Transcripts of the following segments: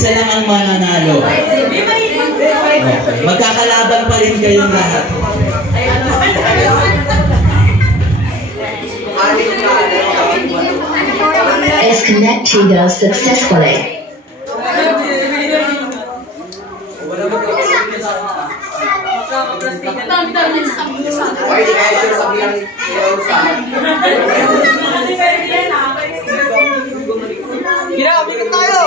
Isa lang ang mananalo. Okay. Magkakalaban pa rin kayong lahat. Is connected successfully. Ginamit tayo!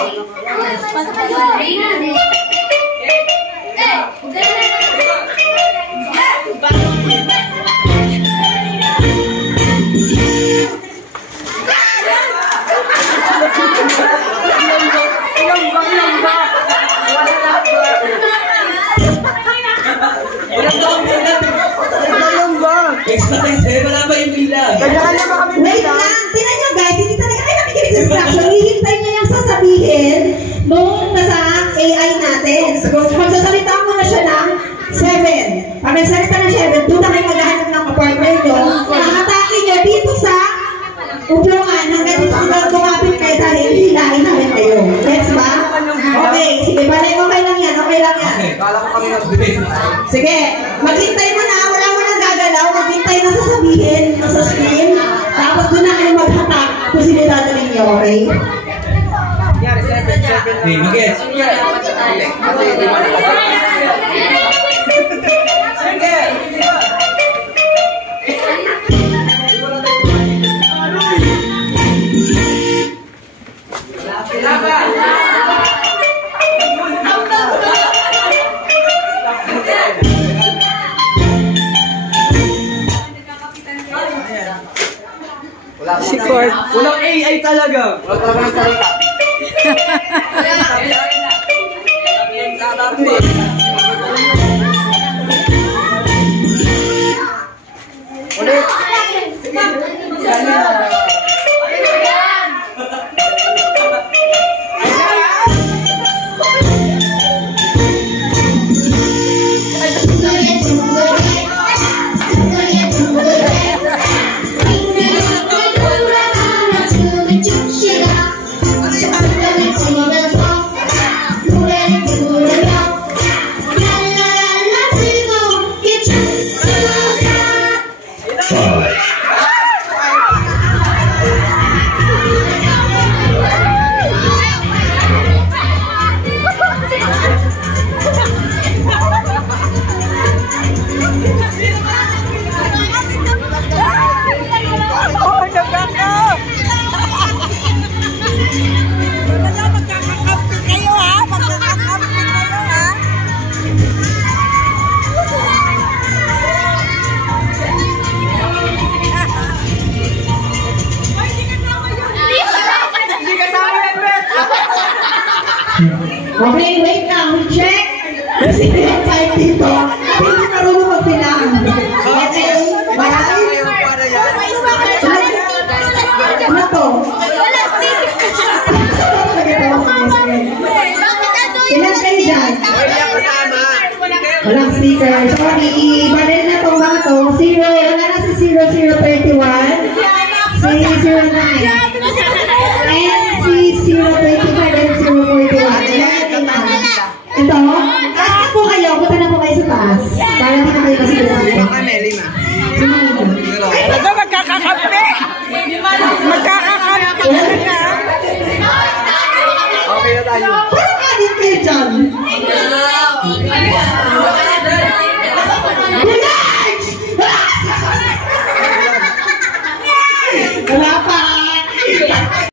Wala ba yung bilang? Wait lang! Tingnan nyo guys, hindi talaga kayo nakikinig sa instruction. Hihintay nyo yung sasabihin nung nasa AI natin. So, magsasalita mo na siya ng 7. Pag nagsalita ng 7, doon na kayo maghahanap ng apartment nyo. Nakatake nyo dito sa upuan hanggang dito hanggang kumapit kayo dahil hilahin namin kayo. Gets ba? Okay, sige, balik. Okay lang yan. Okay lang yan. Sige, maghintay mo na. Wala mo nang gagalaw. Maghintay na sasabihin sa screen. Tapos doon na kayo maghatak kung sino dadalhin nyo, okay? Okay, mag-gets. Si Cord. Walang AI talaga. Wala talaga ng salita. Ulit. Okay, wait lang. We check. Kasi yung type dito. Hindi marunong magbilang. Okay? Bye. Ano to? Ilan kayo dyan? Walang sticker. Sorry, i-baril na itong mga to. Wala na si 0031. Si 09. And si 025 and 041. Ito, taas na po kayo. Punta na po kayo sa taas. Para na kayo kasi dito. Ito, magkakakampi! Magkakakampi na! Okay na tayo. Parang kanin kayo dyan.